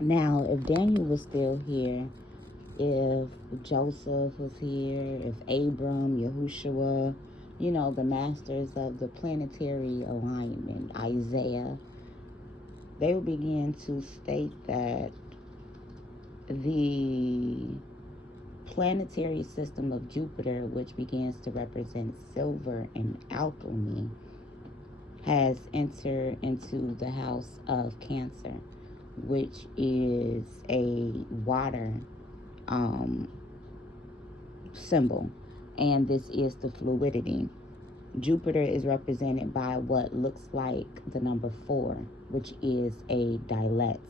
Now, if Daniel was still here, if Joseph was here, if Abram, Yahushua, the masters of the planetary alignment, Isaiah, they will begin to state that the planetary system of Jupiter, which begins to represent silver and alchemy, has entered into the house of Cancer, which is a water um, symbol, and this is the fluidity. Jupiter is represented by what looks like the number 4, which is a dilet.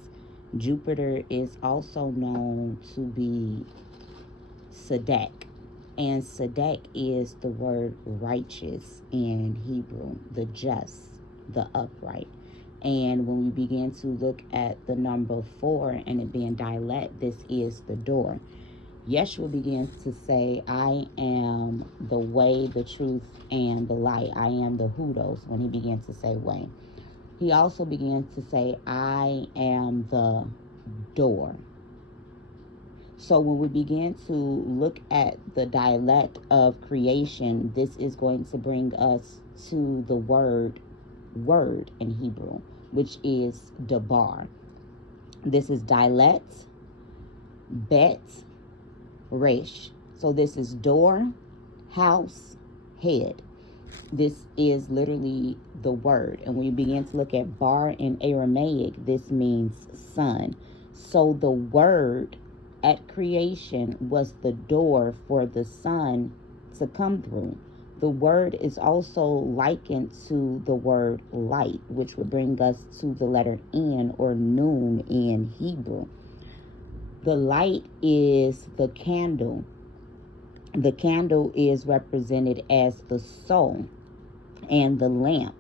Jupiter is also known to be Sadek, and Sadek is the word righteous in Hebrew, the just, the upright. And when we begin to look at the number 4 and it being dilet, this is the door. Yeshua begins to say, I am the way, the truth, and the light. I am the Hudos when he began to say way. He also begins to say, I am the door. So when we begin to look at the dialect of creation, this is going to bring us to the word in Hebrew, which is dabar. This is dialect, bet, resh. So this is door, house, head. This is literally the word. And when you begin to look at bar in Aramaic, this means sun. So the word at creation was the door for the sun to come through. The word is also likened to the word light, which would bring us to the letter N or noon in Hebrew. The light is the candle. The candle is represented as the soul and the lamp.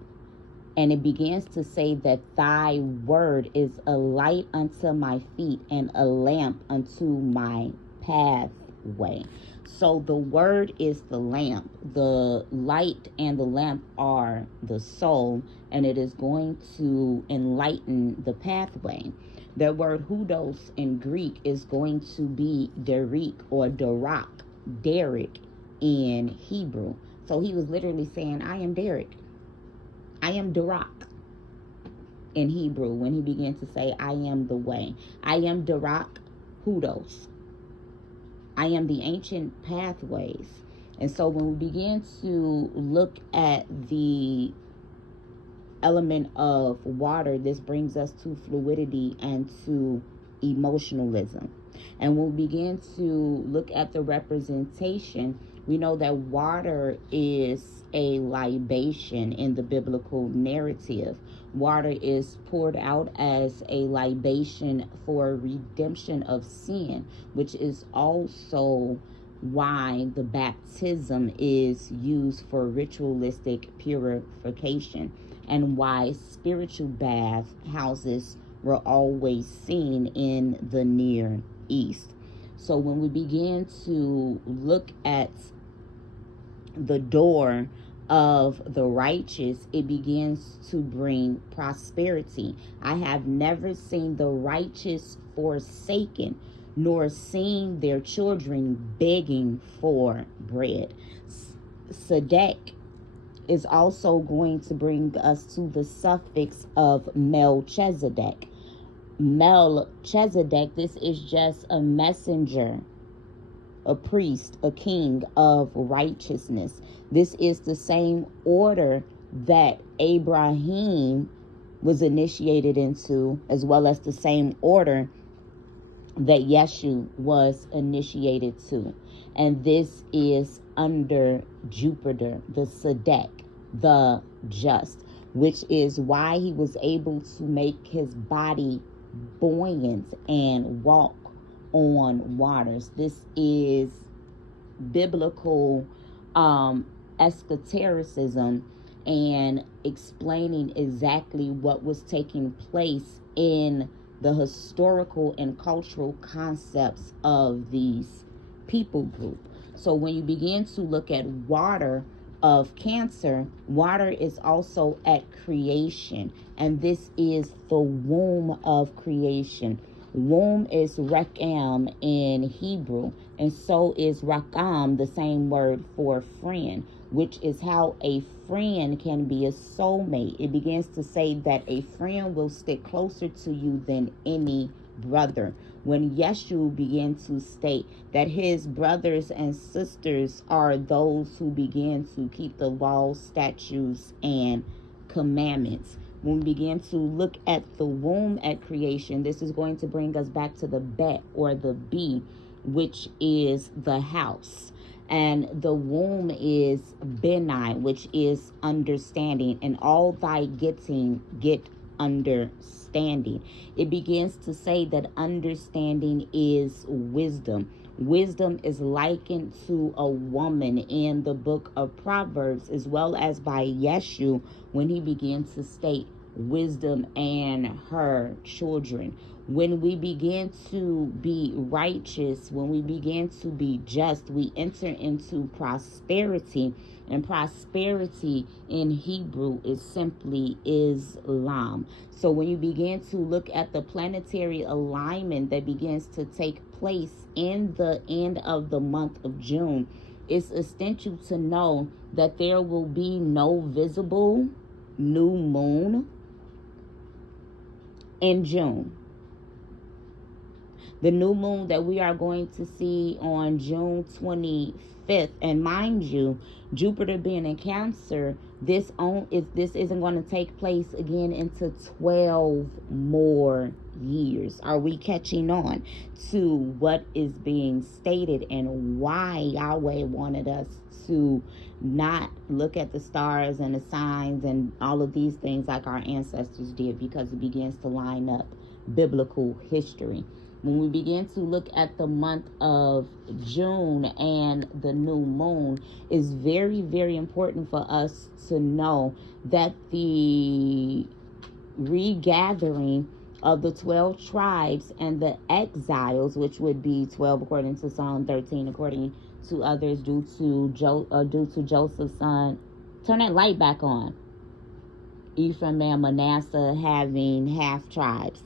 And it begins to say that thy word is a light unto my feet and a lamp unto my pathway. So the word is the lamp. The light and the lamp are the soul, and it is going to enlighten the pathway. The word hudos in Greek is going to be Derek or Derek in Hebrew. So he was literally saying, I am Derek. I am Darak in Hebrew when he began to say, I am the way. I am Darak Hudos. I am the ancient pathways. And so when we begin to look at the element of water, this brings us to fluidity and to emotionalism. And when we begin to look at the representation, we know that water is a libation in the biblical narrative. Water is poured out as a libation for redemption of sin, which is also why the baptism is used for ritualistic purification, and why spiritual bath houses were always seen in the Near East. So when we begin to look at the door of the righteous, it begins to bring prosperity. I have never seen the righteous forsaken, nor seen their children begging for bread. Sadek is also going to bring us to the suffix of Melchizedek. Melchizedek, this is just a messenger, a priest, a king of righteousness. This is the same order that Abraham was initiated into, as well as the same order that Yeshu was initiated to. And this is under Jupiter, the Sadek, the just, which is why he was able to make his body buoyant and walk on waters. This is biblical esotericism and explaining exactly what was taking place in the historical and cultural concepts of these people group. So when you begin to look at water of Cancer, water is also at creation, and this is the womb of creation. Womb is Rekam in Hebrew, and so is Rakam, the same word for friend, which is how a friend can be a soulmate. It begins to say that a friend will stick closer to you than any brother. When Yeshu began to state that his brothers and sisters are those who begin to keep the laws, statutes, and commandments. When we begin to look at the womb at creation, this is going to bring us back to the Bet or the B, which is the house. And the womb is Benai, which is understanding. And all thy getting, get understanding. It begins to say that understanding is wisdom. Wisdom is likened to a woman in the book of Proverbs, as well as by Yeshu when he began to state wisdom and her children. When we begin to be righteous, when we begin to be just, we enter into prosperity. And prosperity in Hebrew is simply Islam. So when you begin to look at the planetary alignment that begins to take place in the end of the month of June, it's essential to know that there will be no visible new moon in June. The new moon that we are going to see on June 25th, and mind you, Jupiter being in Cancer, this isn't going to take place again into 12 more years. Are we catching on to what is being stated and why Yahweh wanted us to not look at the stars and the signs and all of these things like our ancestors did? Because it begins to line up biblical history. When we begin to look at the month of June and the new moon, it's very, very important for us to know that the regathering of the 12 tribes and the exiles, which would be 12 according to Psalm 13, according to others, due to Joseph's son. Turn that light back on. Ephraim and Manasseh having half tribes.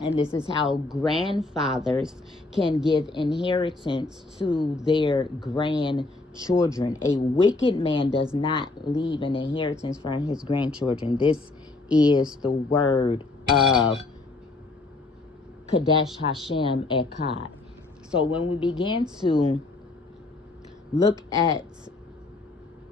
And this is how grandfathers can give inheritance to their grandchildren. A wicked man does not leave an inheritance for his grandchildren. This is the word of Kadesh Hashem Echad. So when we begin to look at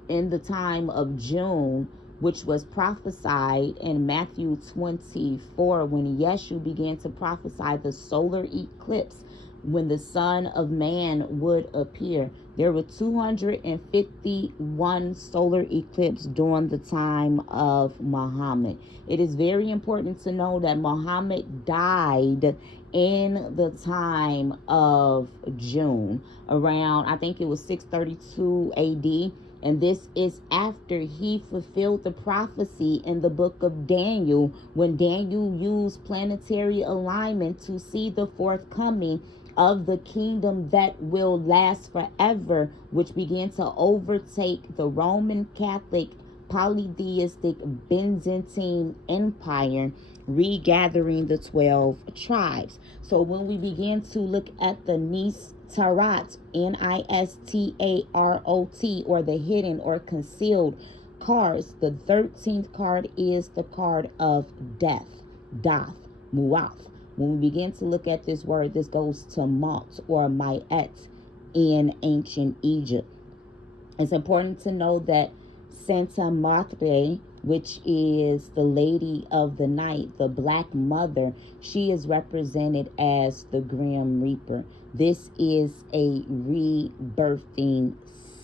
in the time of June, which was prophesied in Matthew 24, when Yeshu began to prophesy the solar eclipse, when the Son of Man would appear. There were 251 solar eclipses during the time of Muhammad. It is very important to know that Muhammad died in the time of June, around, I think it was 632 AD. And this is after he fulfilled the prophecy in the book of Daniel, when Daniel used planetary alignment to see the forthcoming of the kingdom that will last forever, which began to overtake the Roman Catholic polytheistic Byzantine Empire, regathering the 12 tribes. So when we begin to look at the Nistarot, Nistarot, or the hidden or concealed cards, the 13th card is the card of death, Dath, Muath. When we begin to look at this word, this goes to Malt or Ma'et in ancient Egypt. It's important to know that Santa Madre, which is the lady of the night, the black mother, she is represented as the Grim Reaper. This is a rebirthing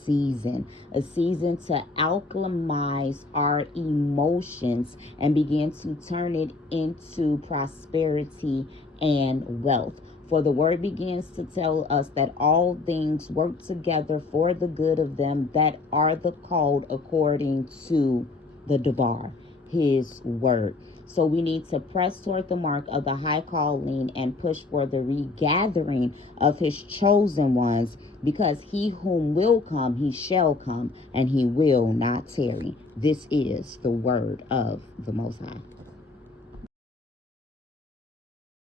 season, a season to alchemize our emotions and begin to turn it into prosperity and wealth. For the word begins to tell us that all things work together for the good of them that are the called according to the Devar, his word. So we need to press toward the mark of the high calling and push for the regathering of his chosen ones, because he whom will come, he shall come, and he will not tarry. This is the word of the Most High.